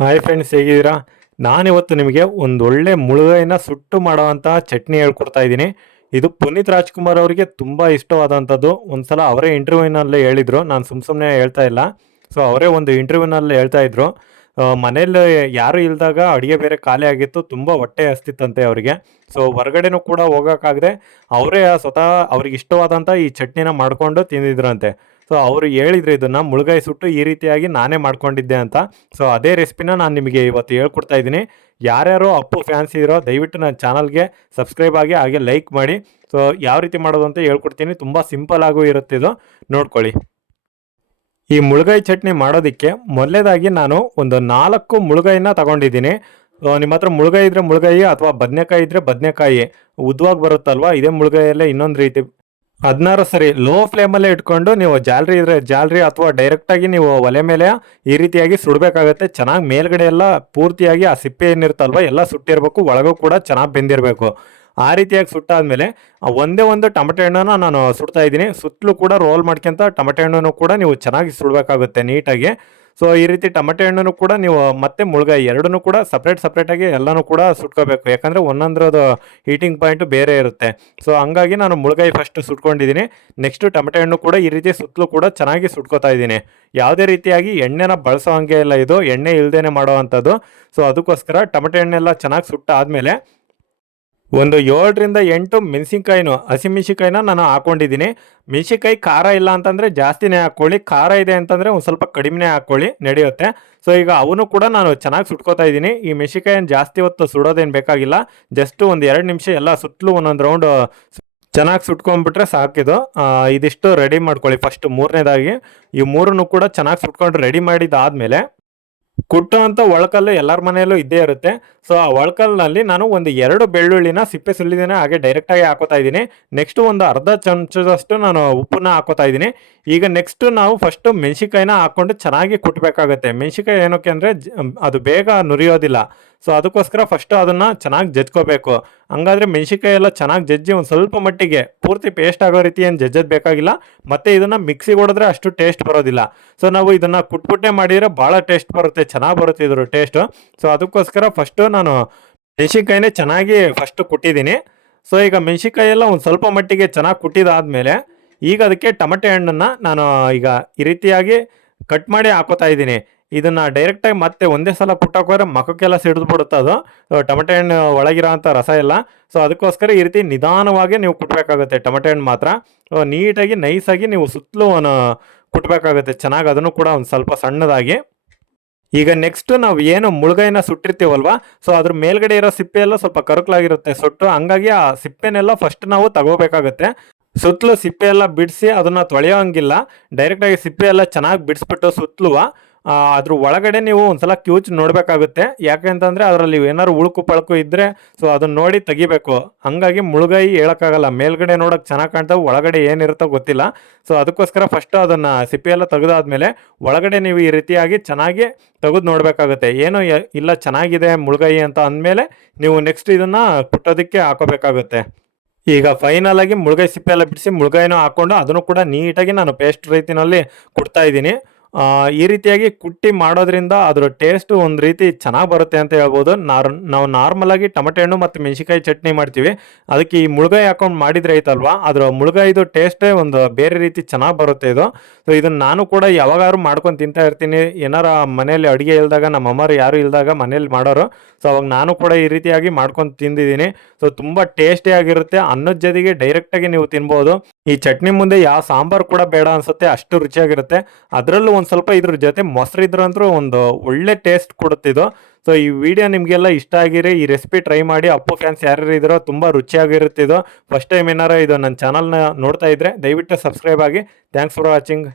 Hi friends, ಹೇಗಿದ್ದೀರಾ? ನಾನಿವತ್ತು ನಿಮಗೆ ಒಂದು ಒಳ್ಳೆ ಮುಳುಗಾಯಿನ ಸುಟ್ಟು ಮಾಡುವಂತಹ ಚಟ್ನಿ ಹೇಳ್ಕೊಡ್ತಾ ಇದ್ದೀನಿ. ಇದು ಪುನೀತ್ ರಾಜ್ಕುಮಾರ್ ಅವರಿಗೆ ತುಂಬ ಇಷ್ಟವಾದಂಥದ್ದು. ಒಂದ್ಸಲ ಅವರೇ ಇಂಟರ್ವ್ಯೂನಲ್ಲಿ ಹೇಳಿದರು, ನಾನು ಸುಮ್ಮನೆ ಹೇಳ್ತಾ ಇಲ್ಲ. ಸೊ ಅವರೇ ಒಂದು ಇಂಟರ್ವ್ಯೂನಲ್ಲಿ ಹೇಳ್ತಾ ಇದ್ರು, ಮನೇಲಿ ಯಾರು ಇಲ್ದಾಗ ಅಡುಗೆ ಬೇರೆ ಖಾಲಿ ಆಗಿತ್ತು, ತುಂಬ ಹೊಟ್ಟೆ ಹಸ್ತಿತ್ತಂತೆ ಅವರಿಗೆ. ಸೊ ಹೊರಗಡೆನೂ ಕೂಡ ಹೋಗೋಕ್ಕಾಗದೆ ಅವರೇ ಸ್ವತಃ ಅವ್ರಿಗೆ ಇಷ್ಟವಾದಂಥ ಈ ಚಟ್ನಿನ ಮಾಡ್ಕೊಂಡು ತಿಂದಿದ್ರಂತೆ. ಸೊ ಅವರು ಹೇಳಿದ್ರು, ಇದನ್ನು ಮುಳುಗಾಯಿ ಸುಟ್ಟು ಈ ರೀತಿಯಾಗಿ ನಾನೇ ಮಾಡ್ಕೊಂಡಿದ್ದೆ ಅಂತ. ಸೊ ಅದೇ ರೆಸಿಪಿನ ನಾನು ನಿಮಗೆ ಇವತ್ತು ಹೇಳ್ಕೊಡ್ತಾ ಇದ್ದೀನಿ. ಯಾರ್ಯಾರು ಅಪ್ಪು ಫ್ಯಾನ್ಸ್ ಇರೋ ದಯವಿಟ್ಟು ನನ್ನ ಚಾನಲ್ಗೆ ಸಬ್ಸ್ಕ್ರೈಬ್ ಆಗಿ ಹಾಗೆ ಲೈಕ್ ಮಾಡಿ. ಸೊ ಯಾವ ರೀತಿ ಮಾಡೋದು ಅಂತ ಹೇಳ್ಕೊಡ್ತೀನಿ. ತುಂಬ ಸಿಂಪಲ್ ಆಗೂ ಇರುತ್ತೆ, ಇದು ನೋಡ್ಕೊಳ್ಳಿ. ಈ ಮುಳುಗಾಯಿ ಚಟ್ನಿ ಮಾಡೋದಕ್ಕೆ ಮೊದಲೇದಾಗಿ ನಾನು ಒಂದು 4 ಮುಳುಗಾಯಿನ ತಗೊಂಡಿದ್ದೀನಿ. ನಿಮ್ಮ ಹತ್ರ ಮುಳುಗಾಯಿ ಇದ್ದರೆ ಮುಳುಗಾಯಿ, ಅಥವಾ ಬದನೆಕಾಯಿ ಇದ್ದರೆ ಬದನೆಕಾಯಿ ಉದ್ದವಾಗಿ ಬರುತ್ತಲ್ವ, ಇದೇ ಮುಳುಗಾಯಲ್ಲೇ ಇನ್ನೊಂದು ರೀತಿ. 16 ಸರಿ ಲೋ ಫ್ಲೇಮಲ್ಲೇ ಇಟ್ಕೊಂಡು ನೀವು ಜಾಲರಿ ಇದ್ರೆ ಜಾಲರಿ, ಅಥವಾ ಡೈರೆಕ್ಟಾಗಿ ನೀವು ಒಲೆ ಮೇಲೆ ಈ ರೀತಿಯಾಗಿ ಸುಡಬೇಕಾಗತ್ತೆ. ಚೆನ್ನಾಗಿ ಮೇಲ್ಗಡೆ ಎಲ್ಲ ಪೂರ್ತಿಯಾಗಿ ಆ ಸಿಪ್ಪೆ ಏನಿರುತ್ತಲ್ವ ಎಲ್ಲ ಸುಟ್ಟಿರಬೇಕು, ಒಳಗೂ ಕೂಡ ಚೆನ್ನಾಗಿ ಬೆಂದಿರಬೇಕು. ಆ ರೀತಿಯಾಗಿ ಸುಟ್ಟಾದ್ಮೇಲೆ ಒಂದೇ ಒಂದು ಟೊಮೆಟೊ ಹಣ್ಣನ್ನು ನಾನು ಸುಡ್ತಾ ಇದ್ದೀನಿ. ಸುತ್ತಲೂ ಕೂಡ ರೋಲ್ ಮಾಡ್ಕೊಂತ ಟೊಮೆಟೊ ಹಣ್ಣನ್ನು ಕೂಡ ನೀವು ಚೆನ್ನಾಗಿ ಸುಡಬೇಕಾಗುತ್ತೆ ನೀಟಾಗಿ. ಸೊ ಈ ರೀತಿ ಟೊಮೆಟೊ ಹಣ್ಣನ್ನು ಕೂಡ ನೀವು ಮತ್ತೆ ಮುಳುಗಾಯಿ ಎರಡನ್ನೂ ಕೂಡ ಸಪ್ರೇಟಾಗಿ ಎಲ್ಲನೂ ಕೂಡ ಸುಟ್ಕೋಬೇಕು. ಯಾಕಂದರೆ ಒಂದೊಂದ್ರದ್ದು ಹೀಟಿಂಗ್ ಪಾಯಿಂಟು ಬೇರೆ ಇರುತ್ತೆ. ಸೊ ಹಂಗಾಗಿ ನಾನು ಮುಳುಗಾಯಿ ಫಸ್ಟ್ ಸುಟ್ಕೊಂಡಿದ್ದೀನಿ. ನೆಕ್ಸ್ಟು ಟೊಮೆಟೊ ಹಣ್ಣು ಕೂಡ ಈ ರೀತಿ ಸುತ್ತಲೂ ಕೂಡ ಚೆನ್ನಾಗಿ ಸುಟ್ಕೋತಾ ಇದ್ದೀನಿ. ಯಾವುದೇ ರೀತಿಯಾಗಿ ಎಣ್ಣೆನ ಬಳಸೋ ಹಂಗೆ ಇಲ್ಲ, ಇದು ಎಣ್ಣೆ ಇಲ್ಲದೇ ಮಾಡೋ ಅಂಥದ್ದು. ಸೊ ಅದಕ್ಕೋಸ್ಕರ ಟೊಮೆಟೊ ಹಣ್ಣೆಲ್ಲ ಚೆನ್ನಾಗಿ ಸುಟ್ಟಾದಮೇಲೆ ಒಂದು 7ರಿಂದ 8 ಮೆಣಸಿನ್ಕಾಯಿನೂ ಹಸಿಮೆಣ್ಸಿನ್ಕಾಯಿನ ನಾನು ಹಾಕ್ಕೊಂಡಿದ್ದೀನಿ. ಮೆಣಸಿನ್ಕಾಯಿ ಖಾರ ಇಲ್ಲ ಅಂತಂದರೆ ಜಾಸ್ತಿನೇ ಹಾಕ್ಕೊಳ್ಳಿ, ಖಾರ ಇದೆ ಅಂತಂದರೆ ಒಂದು ಸ್ವಲ್ಪ ಕಡಿಮೆನೇ ಹಾಕ್ಕೊಳ್ಳಿ, ನಡೆಯುತ್ತೆ. ಸೊ ಈಗ ಅವನು ಕೂಡ ನಾನು ಚೆನ್ನಾಗಿ ಸುಟ್ಕೋತಾ ಇದ್ದೀನಿ. ಈ ಮೆಣಸಿನ್ಕಾಯನ್ನು ಜಾಸ್ತಿ ಹೊತ್ತು ಸುಡೋದೇನು ಬೇಕಾಗಿಲ್ಲ. ಜಸ್ಟ್ ಒಂದು 2 ನಿಮಿಷ ಎಲ್ಲ ಸುತ್ತಲೂ ಒಂದೊಂದು ರೌಂಡ್ ಚೆನ್ನಾಗಿ ಸುಟ್ಕೊಂಡ್ಬಿಟ್ರೆ ಸಾಕಿದು. ಇದಿಷ್ಟು ರೆಡಿ ಮಾಡ್ಕೊಳ್ಳಿ. ಫಸ್ಟ್ ಮೂರನೇದಾಗಿ ಈ ಮೂರನ್ನು ಕೂಡ ಚೆನ್ನಾಗಿ ಸುಟ್ಕೊಂಡು ರೆಡಿ ಮಾಡಿದಾದಮೇಲೆ ಕುಟ್ಟು ಅಂತ ಒಳಕಲ್ಲು ಎಲ್ಲರ ಮನೆಯಲ್ಲೂ ಇದ್ದೇ ಇರುತ್ತೆ. ಸೊ ಆ ಒಳಕಲ್ನಲ್ಲಿ ನಾನು ಒಂದು 2 ಬೆಳ್ಳುಳ್ಳಿನ ಸಿಪ್ಪೆ ಸುಲಿದೇನೆ ಹಾಗೆ ಡೈರೆಕ್ಟಾಗಿ ಹಾಕೋತಾ ಇದ್ದೀನಿ. ನೆಕ್ಸ್ಟ್ ಒಂದು ಅರ್ಧ ಚಮಚದಷ್ಟು ನಾನು ಉಪ್ಪನ್ನ ಹಾಕೋತಾ ಇದ್ದೀನಿ. ಈಗ ನೆಕ್ಸ್ಟ್ ನಾವು ಫಸ್ಟು ಮೆಣಸಿನ್ಕಾಯಿನ ಹಾಕ್ಕೊಂಡು ಚೆನ್ನಾಗಿ ಕುಟ್ಟಬೇಕಾಗತ್ತೆ. ಮೆಣಸಿನ್ಕಾಯಿ ಏನಕ್ಕೆ ಅಂದರೆ ಅದು ಬೇಗ ನುರಿಯೋದಿಲ್ಲ. ಸೊ ಅದಕ್ಕೋಸ್ಕರ ಫಸ್ಟು ಅದನ್ನು ಚೆನ್ನಾಗಿ ಜಜ್ಕೋಬೇಕು. ಹಂಗಾದರೆ ಮೆಣಸಿನ್ಕಾಯಿ ಎಲ್ಲ ಚೆನ್ನಾಗಿ ಜಜ್ಜಿ ಒಂದು ಸ್ವಲ್ಪ ಮಟ್ಟಿಗೆ ಪೂರ್ತಿ ಪೇಸ್ಟ್ ಆಗೋ ರೀತಿ ಏನು ಜಜ್ಜೋದು ಬೇಕಾಗಿಲ್ಲ. ಮತ್ತು ಇದನ್ನು ಮಿಕ್ಸಿಗೆ ಹೊಡೆದ್ರೆ ಅಷ್ಟು ಟೇಸ್ಟ್ ಬರೋದಿಲ್ಲ. ಸೊ ನಾವು ಇದನ್ನು ಕುಟ್ಬಿಟ್ಟೆ ಮಾಡಿದರೆ ಭಾಳ ಟೇಸ್ಟ್ ಬರುತ್ತೆ, ಚೆನ್ನಾಗಿ ಬರುತ್ತೆ ಇದ್ರ ಟೇಸ್ಟು. ಸೊ ಅದಕ್ಕೋಸ್ಕರ ಫಸ್ಟು ನಾನು ಮೆಣಸಿನ್ಕಾಯಿನೇ ಚೆನ್ನಾಗಿ ಫಸ್ಟು ಕುಟ್ಟಿದ್ದೀನಿ. ಸೊ ಈಗ ಮೆಣಸಿನ್ಕಾಯಿ ಎಲ್ಲ ಒಂದು ಸ್ವಲ್ಪ ಮಟ್ಟಿಗೆ ಚೆನ್ನಾಗಿ ಕುಟ್ಟಿದಾದಮೇಲೆ ಈಗ ಅದಕ್ಕೆ ಟೊಮೆಟೊ ಹಣ್ಣನ್ನು ನಾನು ಈಗ ಈ ರೀತಿಯಾಗಿ ಕಟ್ ಮಾಡಿ ಹಾಕೋತಾ ಇದ್ದೀನಿ. ಇದನ್ನು ಡೈರೆಕ್ಟಾಗಿ ಮತ್ತೆ ಒಂದೇ ಸಲ ಕುಟ್ಟೋಕೋದ್ರೆ ಮಖಕ್ಕೆಲ್ಲ ಸಿಡಿದ್ಬಿಡುತ್ತೆ ಅದು ಟೊಮೆಟೊ ಹಣ್ಣು ಒಳಗಿರೋ ಅಂಥ ರಸ ಎಲ್ಲ. ಸೊ ಅದಕ್ಕೋಸ್ಕರ ಈ ರೀತಿ ನಿಧಾನವಾಗಿ ನೀವು ಕುಟ್ಟಬೇಕಾಗುತ್ತೆ ಟೊಮೆಟೊ ಹಣ್ಣು ಮಾತ್ರ. ನೀಟಾಗಿ ನೈಸಾಗಿ ನೀವು ಸುತ್ತಲೂ ಕುಟ್ಟಬೇಕಾಗುತ್ತೆ ಚೆನ್ನಾಗಿ, ಅದನ್ನು ಕೂಡ ಒಂದು ಸ್ವಲ್ಪ ಸಣ್ಣದಾಗಿ. ಈಗ ನೆಕ್ಸ್ಟ್ ನಾವು ಏನು ಮುಳುಗಾಯಿನ ಸುಟ್ಟಿರ್ತೀವಲ್ವ, ಸೊ ಅದ್ರ ಮೇಲ್ಗಡೆ ಇರೋ ಸಿಪ್ಪೆ ಎಲ್ಲ ಸ್ವಲ್ಪ ಕರುಕಲಾಗಿರುತ್ತೆ ಸುಟ್ಟು. ಹಂಗಾಗಿ ಆ ಸಿಪ್ಪೆನೆಲ್ಲ ಫಸ್ಟ್ ನಾವು ತಗೋಬೇಕಾಗುತ್ತೆ. ಸುತ್ತಲೂ ಸಿಪ್ಪೆ ಎಲ್ಲ ಬಿಡಿಸಿ ಅದನ್ನು ತೊಳೆಯೋ ಹಂಗಿಲ್ಲ, ಡೈರೆಕ್ಟಾಗಿ ಸಿಪ್ಪೆ ಎಲ್ಲ ಚೆನ್ನಾಗಿ ಬಿಡಿಸ್ಬಿಟ್ಟು ಸುತ್ತಲೂ ಅದ್ರ ಒಳಗಡೆ ನೀವು ಒಂದ್ಸಲ ಕ್ಯೂಚ್ ನೋಡಬೇಕಾಗುತ್ತೆ. ಯಾಕೆ ಅಂತಂದರೆ ಅದರಲ್ಲಿ ಏನಾದ್ರು ಉಳುಕು ಪಳಕು ಇದ್ದರೆ ಸೊ ಅದನ್ನು ನೋಡಿ ತೆಗಿಬೇಕು. ಹಂಗಾಗಿ ಮುಳುಗಾಯಿ ಹೇಳೋಕ್ಕಾಗಲ್ಲ, ಮೇಲ್ಗಡೆ ನೋಡೋಕೆ ಚೆನ್ನಾಗಿ ಕಾಣ್ತಾವೆ, ಒಳಗಡೆ ಏನಿರುತ್ತೋ ಗೊತ್ತಿಲ್ಲ. ಸೊ ಅದಕ್ಕೋಸ್ಕರ ಫಸ್ಟು ಅದನ್ನು ಸಿಪ್ಪೆ ಎಲ್ಲ ತೆಗೆದಾದ್ಮೇಲೆ ಒಳಗಡೆ ನೀವು ಈ ರೀತಿಯಾಗಿ ಚೆನ್ನಾಗಿ ತೆಗೆದು ನೋಡಬೇಕಾಗುತ್ತೆ. ಏನೋ ಇಲ್ಲ ಚೆನ್ನಾಗಿದೆ ಮುಳುಗಾಯಿ ಅಂತ ಅಂದಮೇಲೆ ನೀವು ನೆಕ್ಸ್ಟ್ ಇದನ್ನು ಕುಟ್ಟೋದಕ್ಕೆ ಹಾಕೋಬೇಕಾಗುತ್ತೆ. ಈಗ ಫೈನಲ್ ಆಗಿ ಮುಳುಗಾಯಿ ಸಿಪ್ಪೆ ಎಲ್ಲ ಬಿಡಿಸಿ ಮುಳುಗಾಯಿನೂ ಹಾಕ್ಕೊಂಡು ಅದನ್ನು ಕೂಡ ನೀಟಾಗಿ ನಾನು ಪೇಸ್ಟ್ ರೀತಿಯಲ್ಲಿ ಕುಟ್ತಾ ಇದ್ದೀನಿ. ಈ ರೀತಿಯಾಗಿ ಕುಟ್ಟಿ ಮಾಡೋದ್ರಿಂದ ಅದರ ಟೇಸ್ಟು ಒಂದು ರೀತಿ ಚೆನ್ನಾಗಿ ಬರುತ್ತೆ ಅಂತ ಹೇಳ್ಬೋದು. ನಾವು ನಾರ್ಮಲಾಗಿ ಟೊಮೆಟೊ ಹಣ್ಣು ಮತ್ತು ಮೆಣಸಿನ್ಕಾಯಿ ಚಟ್ನಿ ಮಾಡ್ತೀವಿ, ಅದಕ್ಕೆ ಈ ಮುಳುಗಾಯಿ ಹಾಕೊಂಡು ಮಾಡಿದರೆ ಐತಲ್ವಾ, ಅದರ ಮುಳುಗಾಯಿದು ಟೇಸ್ಟೇ ಒಂದು ಬೇರೆ ರೀತಿ ಚೆನ್ನಾಗಿ ಬರುತ್ತೆ ಇದು. ಸೊ ಇದನ್ನು ನಾನು ಕೂಡ ಯಾವಾಗಾದ್ರೂ ಮಾಡ್ಕೊಂಡು ತಿಂತಾ ಇರ್ತೀನಿ. ಏನಾರ ಮನೇಲಿ ಅಡುಗೆ ಇಲ್ದಾಗ, ನಮ್ಮ ಅಮ್ಮರು ಯಾರು ಇಲ್ದಾಗ ಮನೇಲಿ ಮಾಡೋರು. ಸೊ ಅವಾಗ ನಾನು ಕೂಡ ಈ ರೀತಿಯಾಗಿ ಮಾಡ್ಕೊಂಡು ತಿಂದಿದ್ದೀನಿ. ಸೊ ತುಂಬ ಟೇಸ್ಟಿಯಾಗಿರುತ್ತೆ. ಅನ್ನದ ಜೊತೆಗೆ ಡೈರೆಕ್ಟಾಗಿ ನೀವು ತಿನ್ಬೋದು. ಈ ಚಟ್ನಿ ಮುಂದೆ ಯಾವ ಸಾಂಬಾರು ಕೂಡ ಬೇಡ ಅನಿಸುತ್ತೆ, ಅಷ್ಟು ರುಚಿಯಾಗಿರುತ್ತೆ. ಅದರಲ್ಲೂ ಒಂದು ಸ್ವಲ್ಪ ಇದ್ರ ಜೊತೆ ಮೊಸರು ಇದ್ರಂತೂ ಒಂದು ಒಳ್ಳೆ ಟೇಸ್ಟ್ ಕೊಡುತ್ತಿದ್ದು. ಸೊ ಈ ವಿಡಿಯೋ ನಿಮಗೆಲ್ಲ ಇಷ್ಟ ಆಗಿರಿ, ಈ ರೆಸಿಪಿ ಟ್ರೈ ಮಾಡಿ. ಅಪ್ಪು ಫ್ಯಾನ್ಸ್ ಯಾರ್ಯಾರು ಇದ್ರೋ ತುಂಬ ರುಚಿಯಾಗಿರುತ್ತಿದ್ದು. ಫಸ್ಟ್ ಟೈಮ್ ಏನಾರ ಇದು ನನ್ನ ಚಾನಲ್ನ ನೋಡ್ತಾ ಇದ್ದರೆ ದಯವಿಟ್ಟು ಸಬ್ಸ್ಕ್ರೈಬ್ ಆಗಿ. Thanks for watching.